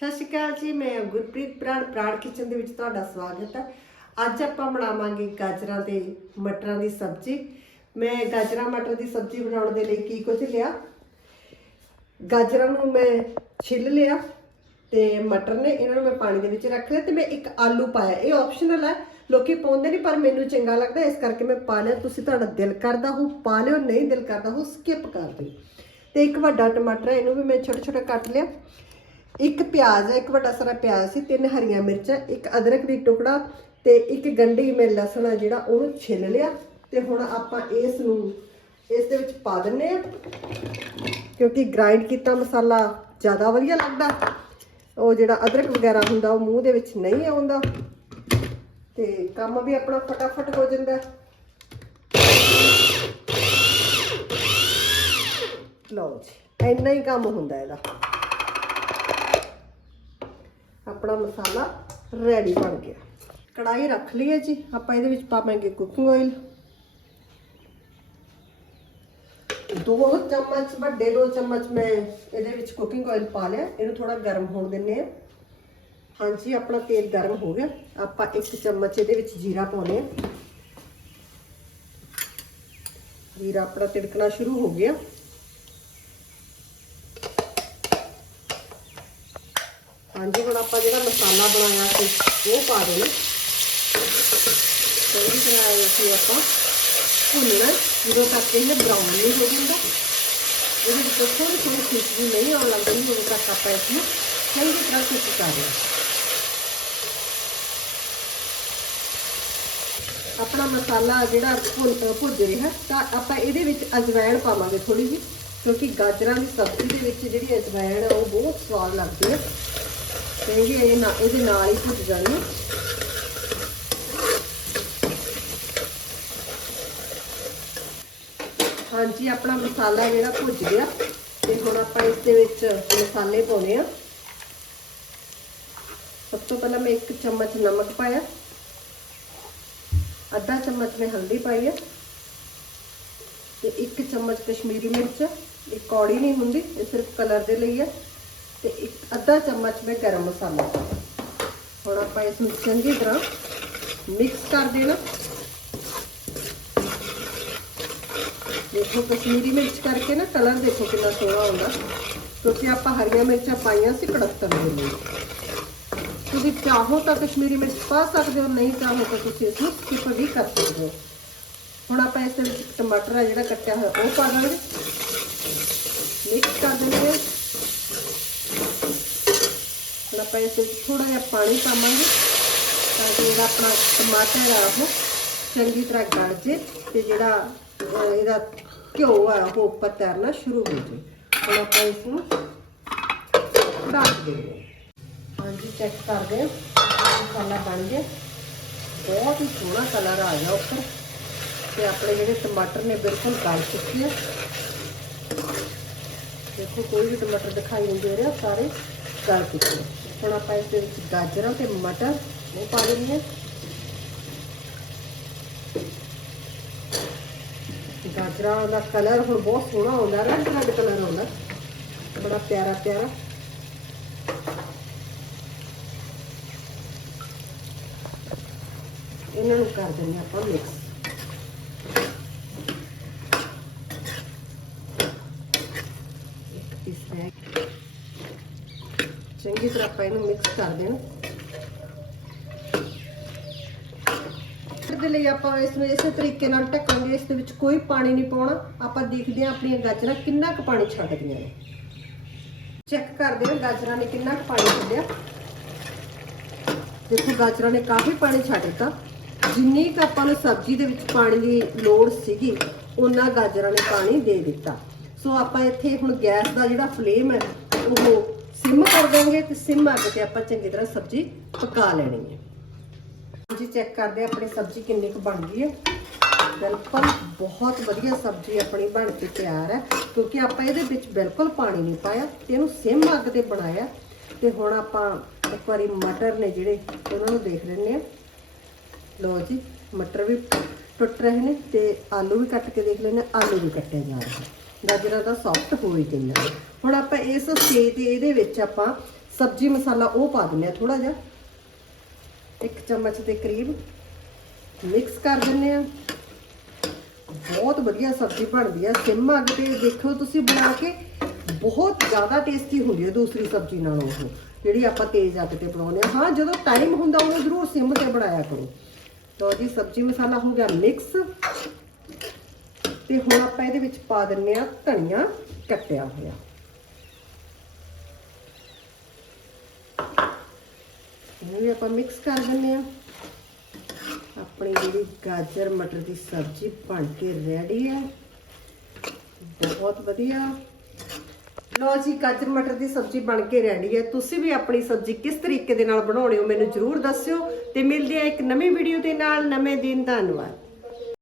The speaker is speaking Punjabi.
ਸਤਿ ਸ਼੍ਰੀ ਅਕਾਲ ਜੀ, ਮੈਂ ਗੁਰਪ੍ਰੀਤ ਪ੍ਰਾੜ ਪ੍ਰਾੜ ਕਿਚਨ ਦੇ ਵਿੱਚ ਤੁਹਾਡਾ ਸਵਾਗਤ ਹੈ। ਅੱਜ ਆਪਾਂ ਬਣਾਵਾਂਗੇ ਗਾਜਰਾਂ ਤੇ ਮਟਰਾਂ ਦੀ ਸਬਜ਼ੀ। ਮੈਂ ਗਾਜਰਾਂ, ਮਟਰ ਦੀ ਸਬਜ਼ੀ ਬਣਾਉਣ ਦੇ ਲਈ ਕੀ ਕੁਝ ਲਿਆ? ਗਾਜਰਾਂ ਨੂੰ ਮੈਂ ਛਿੱਲ ਲਿਆ ਤੇ ਮਟਰ ਨੇ ਇਹਨਾਂ ਨੂੰ ਮੈਂ ਪਾਣੀ ਦੇ ਵਿੱਚ ਰੱਖ ਲਿਆ ਤੇ ਮੈਂ ਇੱਕ ਆਲੂ ਪਾਇਆ। ਇਹ ਆਪਸ਼ਨਲ ਹੈ, ਲੋਕੀ ਪਾਉਂਦੇ ਨਹੀਂ, ਪਰ ਮੈਨੂੰ ਚੰਗਾ ਲੱਗਦਾ ਇਸ ਕਰਕੇ ਮੈਂ ਪਾ ਲਿਆ। ਤੁਸੀਂ ਤੁਹਾਡਾ ਦਿਲ ਕਰਦਾ ਹੋ, ਪਾ ਲਿਓ। ਨਹੀਂ ਦਿਲ ਕਰਦਾ ਹੋ ਸਕਿਪ ਕਰ ਦਿਓ। ਤੇ ਇੱਕ ਵੱਡਾ ਟਮਾਟਰ ਹੈ, ਇਹਨੂੰ ਵੀ ਮੈਂ ਛੋਟਾ ਛੋਟਾ ਕੱਟ ਲਿਆ। ਇੱਕ ਪਿਆਜ਼ ਹੈ ਇੱਕ ਵੱਡਾ ਸਾਰਾ ਪਿਆਜ਼ ਸੀ, ਤਿੰਨ ਹਰੀਆਂ ਮਿਰਚਾਂ, ਇੱਕ ਅਦਰਕ ਦੀ ਟੁਕੜਾ ਤੇ ਇੱਕ ਗੰਢੀ ਮੈਂ ਲਸਣ ਆ ਜਿਹੜਾ ਉਹਨੂੰ ਛਿੱਲ ਲਿਆ ਤੇ ਹੁਣ ਆਪਾਂ ਇਸ ਨੂੰ ਇਸ ਦੇ ਵਿੱਚ ਪਾ ਦਿੰਨੇ ਆ ਕਿਉਂਕਿ ਗ੍ਰਾਈਂਡ ਕੀਤਾ ਮਸਾਲਾ ਜ਼ਿਆਦਾ ਵਧੀਆ ਲੱਗਦਾ। ਉਹ ਜਿਹੜਾ ਅਦਰਕ ਵਗੈਰਾ ਹੁੰਦਾ ਉਹ ਮੂੰਹ ਦੇ ਵਿੱਚ ਨਹੀਂ ਆਉਂਦਾ। ਤੇ ਕੰਮ ਵੀ ਆਪਣਾ ਫਟਾਫਟ ਹੋ ਜਾਂਦਾ। ਲਓ ਜੀ, ਇੰਨਾ ਹੀ ਕੰਮ ਹੁੰਦਾ ਇਹਦਾ। ਆਪਣਾ ਮਸਾਲਾ ਰੈਡੀ ਬਣ ਗਿਆ। ਕੜਾਈ ਰੱਖ ਲਈਏ ਜੀ। ਆਪਾਂ ਇਹਦੇ ਵਿੱਚ ਪਾਵਾਂਗੇ ਕੁਕਿੰਗ ਆਇਲ ਦੋ ਚਮਚ, ਵੱਡੇ ਦੋ ਚਮਚ ਮੈਂ ਇਹਦੇ ਵਿੱਚ ਕੁਕਿੰਗ ਆਇਲ ਪਾ ਲਿਆ। ਇਹਨੂੰ ਥੋੜਾ ਗਰਮ ਹੋਣ ਦਿੰਨੇ ਆ ਹਾਂਜੀ, ਆਪਣਾ ਤੇਲ ਗਰਮ ਹੋ ਗਿਆ। ਆਪਾਂ ਇੱਕ ਚਮਚ ਇਹਦੇ ਵਿੱਚ ਜੀਰਾ ਪਾਉਨੇ ਆ ਜੀਰਾ ਆਪਣਾ ਤਿੜਕਣਾ ਸ਼ੁਰੂ ਹੋ ਗਿਆ। ਹਾਂਜੀ, ਹੁਣ ਆਪਾਂ ਜਿਹੜਾ ਮਸਾਲਾ ਬਣਾਇਆ ਸੀ, ਉਹ ਪਾ ਦੇਣਾ। ਚੰਗੀ ਤਰ੍ਹਾਂ ਇਹ ਆਪਾਂ ਭੁੰਨਣਾ। ਜਦੋਂ ਤੱਕ ਇਹ ਬਰਾਊਨ ਨਹੀਂ ਹੋ ਜਾਂਦਾ, ਇਹਦੇ ਵਿੱਚ ਥੋੜੀ ਥੋੜੀ ਖੁਸ਼ਬੂ ਨਹੀਂ ਆਉਣ ਲੱਗ ਜਾਂਦੀ ਉਦੋਂ ਤੱਕ ਆਪਾਂ ਇਸ ਨੂੰ ਚੰਗੀ ਤਰ੍ਹਾਂ ਕੁੱਕ ਕਰ ਲੈਣਾ ਆਪਣਾ ਮਸਾਲਾ ਜਿਹੜਾ ਭੁੰਨ, ਭੁੱਜ ਰਿਹਾ, ਤਾਂ ਆਪਾਂ ਇਹਦੇ ਵਿੱਚ ਅਜਵਾਇਣ ਪਾਵਾਂਗੇ ਥੋੜੀ ਜਿਹੀ, ਕਿਉਂਕਿ ਗਾਜਰਾਂ ਦੀ ਸਬਜ਼ੀ ਦੇ ਵਿੱਚ ਜਿਹੜੀ ਅਜਵਾਇਣ ਹੈ ਉਹ ਬਹੁਤ ਸਵਾਦ ਲੱਗਦੀ ਹੈ। ਤੇ ਇਹ ਇਹ ਨਾ, ਇਹਦੇ ਨਾਲ ਹੀ ਭੁੱਜ ਜਾਣੀ। ਹਾਂਜੀ, ਆਪਣਾ ਮਸਾਲਾ ਜਿਹੜਾ ਭੁੱਜ ਗਿਆ, ਤੇ ਹੁਣ ਆਪਾਂ ਇਸ ਦੇ ਵਿੱਚ ਮਸਾਲੇ ਪਾਉਣੇ ਆ। ਸਭ ਤੋਂ ਪਹਿਲਾਂ ਮੈਂ ਇੱਕ ਚਮਚ ਨਮਕ ਪਾਇਆ। ਅੱਧਾ ਚਮਚ ਮੈਂ ਹਲਦੀ ਪਾਈ ਹੈ ਤੇ ਇੱਕ ਚਮਚ ਕਸ਼ਮੀਰੀ ਮਿਰਚ। ਇਹ ਕੌੜੀ ਨਹੀਂ ਹੁੰਦੀ, ਇਹ ਸਿਰਫ ਕਲਰ ਦੇ ਲਈ ਹੈ ਤੇ ਇੱਕ ਅੱਧਾ ਚਮਚ ਮੈਂ ਗਰਮ ਮਸਾਲਾ ਪਾਇਆ ਹੁਣ ਆਪਾਂ ਇਸ ਨੂੰ ਚੰਗੀ ਤਰ੍ਹਾਂ ਮਿਕਸ ਕਰ ਦੇਣਾ ਦੇਖੋ ਕਸ਼ਮੀਰੀ ਮਿਰਚ ਕਰਕੇ ਨਾ ਕਲਰ ਦੇਖੋ ਕਿੰਨਾ ਸੋਹਣਾ ਹੁੰਦਾ ਕਿਉਂਕਿ ਆਪਾਂ ਹਰੀਆਂ ਮਿਰਚਾਂ ਪਾਈਆਂ ਸੀ ਕੜਕਤਨ ਦੇ ਲਈ ਤੁਸੀਂ ਚਾਹੋ ਤਾਂ ਕਸ਼ਮੀਰੀ ਮਿਰਚ ਪਾ ਸਕਦੇ ਹੋ ਨਹੀਂ ਚਾਹੋ ਤਾਂ ਤੁਸੀਂ ਇਸ ਨੂੰ ਸਕਿਪ ਵੀ ਕਰ ਸਕਦੇ ਹੋ ਹੁਣ ਆਪਾਂ ਇਸ ਦੇ ਵਿੱਚ ਇੱਕ ਟਮਾਟਰ ਹੈ ਜਿਹੜਾ ਕੱਟਿਆ ਹੋਇਆ ਉਹ ਪਾ ਦਾਂਗੇ ਮਿਕਸ ਕਰ ਦਿੰਦੇ ਹਾਂ ਹੁਣ ਆਪਾਂ ਇਸ ਵਿੱਚ ਥੋੜਾ ਜਿਹਾ ਪਾਣੀ ਪਾਵਾਂਗੇ ਤਾਂ ਕਿ ਜਿਹੜਾ ਆਪਣਾ ਟਮਾਟਰ ਆ ਉਹ ਚੰਗੀ ਤਰ੍ਹਾਂ ਗਲ ਜੇ ਤੇ ਜਿਹੜਾ ਅਹ, ਇਹਦਾ ਘਿਓ ਆ ਉਹ ਉੱਪਰ ਤੈਰਨਾ ਸ਼ੁਰੂ ਹੋ ਜੇ ਹੁਣ ਆਪਾਂ ਇਸ ਨੂੰ ਢੱਕ ਦੇਵਾਂਗੇ ਹਾਂਜੀ ਚੈੱਕ ਕਰਦੇ ਹਾਂ ਮਸਾਲਾ ਬਣ ਗਿਆ ਬਹੁਤ ਹੀ ਸੋਹਣਾ ਕਲਰ ਆ ਗਿਆ ਉੱਪਰ ਤੇ ਆਪਣੇ ਜਿਹੜੇ ਟਮਾਟਰ ਨੇ ਬਿਲਕੁਲ ਗਲ ਚੁੱਕੇ ਆ ਦੇਖੋ ਕੋਈ ਵੀ ਟਮਾਟਰ ਦਿਖਾਈ ਨਹੀਂ ਦੇ ਰਿਹਾ ਸਾਰੇ ਗਲ ਚੁੱਕੇ ਆ। ਹੁਣ ਆਪਾਂ ਇਸ ਦੇ ਵਿੱਚ ਗਾਜਰਾਂ ਤੇ ਮਟਰ ਉਹ ਪਾ ਦੇਣੀ ਹੈ। ਗਾਜਰਾਂ ਦਾ ਕਲਰ ਹੁਣ ਬਹੁਤ ਸੋਹਣਾ ਆਉਂਦਾ ਰੈਡ ਰੈਡ ਕਲਰ ਆਉਂਦਾ। ਬੜਾ ਪਿਆਰਾ ਪਿਆਰਾ। ਇਹਨਾਂ ਨੂੰ ਕਰ ਦਿੰਦੇ ਆਪਾਂ ਮਿਕਸ ਇੱਕ ਪੀਸ ਹੈ ਚੰਗੀ ਤਰ੍ਹਾਂ ਆਪਾਂ ਇਹਨੂੰ ਮਿਕਸ ਕਰ ਦੇਣਾ ਦੇ ਲਈ ਆਪਾਂ ਇਸ ਨੂੰ ਇਸੇ ਤਰੀਕੇ ਨਾਲ ਢੱਕਾਂਗੇ, ਇਸ ਦੇ ਵਿੱਚ ਕੋਈ ਪਾਣੀ ਨਹੀਂ ਪਾਉਣਾ। ਆਪਾਂ ਦੇਖਦੇ ਹਾਂ ਆਪਣੀਆਂ ਗਾਜਰਾਂ ਕਿੰਨਾ ਕੁ ਪਾਣੀ ਛੱਡਦੀਆਂ ਨੇ। ਚੈੱਕ ਕਰਦੇ ਹਾਂ ਗਾਜਰਾਂ ਨੇ ਕਿੰਨਾ ਕੁ ਪਾਣੀ ਛੱਡਿਆ। ਦੇਖੋ, ਗਾਜਰਾਂ ਨੇ ਕਾਫੀ ਪਾਣੀ ਛੱਡ ਦਿੱਤਾ। ਜਿੰਨੀ ਕੁ ਆਪਾਂ ਨੂੰ ਸਬਜ਼ੀ ਦੇ ਵਿੱਚ ਪਾਣੀ ਦੀ ਲੋੜ ਸੀਗੀ ਉਹਨਾਂ ਗਾਜਰਾਂ ਨੇ ਪਾਣੀ ਦੇ ਦਿੱਤਾ। ਸੋ ਆਪਾਂ ਇੱਥੇ ਹੁਣ ਗੈਸ ਦਾ ਜਿਹੜਾ ਫਲੇਮ ਹੈ, ਉਹ ਸਿਮ ਕਰ ਦਾਂਗੇ ਤੇ ਸਿਮ ਅੱਗ ਤੇ ਆਪਾਂ ਚੰਗੀ ਤਰ੍ਹਾਂ ਸਬਜ਼ੀ ਪਕਾ ਲੈਣੀ ਹੈ। ਜੀ ਚੈੱਕ ਕਰਦੇ ਹਾਂ ਆਪਣੀ ਸਬਜ਼ੀ ਕਿੰਨੀ ਕੁ ਬਣ ਗਈ ਹੈ। ਬਿਲਕੁਲ ਬਹੁਤ ਵਧੀਆ ਸਬਜ਼ੀ ਆਪਣੀ ਬਣ ਕੇ ਤਿਆਰ ਹੈ ਕਿਉਂਕਿ ਆਪਾਂ ਇਹਦੇ ਵਿੱਚ ਬਿਲਕੁਲ ਪਾਣੀ ਨਹੀਂ ਪਾਇਆ ਤੇ ਇਹਨੂੰ ਸਿਮ ਅੱਗ ਤੇ ਬਣਾਇਆ। ਤੇ ਹੁਣ ਆਪਾਂ ਇੱਕ ਵਾਰੀ ਮਟਰ ਨੇ ਜਿਹੜੇ ਉਹਨਾਂ ਨੂੰ ਦੇਖ ਲੈਂਦੇ ਆ ਲੋ ਜੀ ਮਟਰ ਵੀ ਟੁੱਟ ਰਹੇ ਨੇ ਤੇ ਆਲੂ ਵੀ ਕੱਟ ਕੇ ਦੇਖ ਲੈਂਦੇ ਹਾਂ, ਆਲੂ ਵੀ ਕੱਟੇ ਜਾ ਰਹੇ ਨੇ। ਗਾਜਰਾਂ ਦਾ ਸੌਫਟ ਹੋ ਹੀ ਗਈਆਂ ਹੁਣ ਆਪਾਂ ਇਸ ਸਟੇਜ ਤੇ ਇਹਦੇ ਵਿੱਚ ਆਪਾਂ ਸਬਜ਼ੀ ਮਸਾਲਾ ਉਹ ਪਾ ਦਿੰਨੇ ਆ ਥੋੜਾ ਜਿਹਾ। ਇੱਕ ਚਮਚ ਦੇ ਕਰੀਬ ਮਿਕਸ ਕਰ ਦਿੰਨੇ ਆ। ਬਹੁਤ ਵਧੀਆ ਸਬਜ਼ੀ ਬਣਦੀ ਆ। ਸਿਮ ਅੱਗ ਤੇ ਦੇਖੋ ਤੁਸੀਂ ਬਣਾ ਕੇ ਬਹੁਤ ਜ਼ਿਆਦਾ ਟੇਸਟੀ ਹੁੰਦੀ ਹੈ ਦੂਸਰੀ ਸਬਜ਼ੀ ਨਾਲੋਂ ਉਹ, ਜਿਹੜੀ ਆਪਾਂ ਤੇਜ਼ ਅੱਗ ਤੇ ਬਣਾਉਂਦੇ ਆ। ਹਾਂ, ਜਦੋਂ ਟਾਈਮ ਹੁੰਦਾ ਉਹ ਜ਼ਰੂਰ ਸਿਮ ਤੇ ਬਣਾਇਆ ਕਰੋ। ਤਾਂ ਜੀ, ਸਬਜ਼ੀ ਮਸਾਲਾ ਹੋ ਗਿਆ ਮਿਕਸ ਤੇ ਹੁਣ ਆਪਾਂ ਇਹਦੇ ਵਿੱਚ ਪਾ ਦਿੰਨੇ ਆ ਧਨੀਆ ਕੱਟਿਆ ਹੋਇਆ। ਇਹਨੂੰ ਵੀ ਆਪਾਂ ਮਿਕਸ ਕਰ ਦਿੰਨੇ ਆ ਆਪਣੀ ਜਿਹੜੀ ਗਾਜਰ, ਮਟਰ ਦੀ ਸਬਜ਼ੀ ਬਣ ਕੇ ਰੈਡੀ ਹੈ। ਬਹੁਤ ਵਧੀਆ। ਲੋ ਜੀ, ਗਾਜਰ, ਮਟਰ ਦੀ ਸਬਜ਼ੀ ਬਣ ਕੇ ਰੈਡੀ ਹੈ। ਤੁਸੀਂ ਵੀ ਆਪਣੀ ਸਬਜ਼ੀ ਕਿਸ ਤਰੀਕੇ ਦੇ ਨਾਲ ਬਣਾਉਣੇ ਹੋ ਮੈਨੂੰ ਜਰੂਰ ਦੱਸਿਓ ਤੇ ਮਿਲਦੇ ਆ ਇੱਕ ਨਵੀਂ ਵੀਡੀਓ ਦੇ ਨਾਲ। ਨਵੇਂ ਦਿਨ, ਧੰਨਵਾਦ।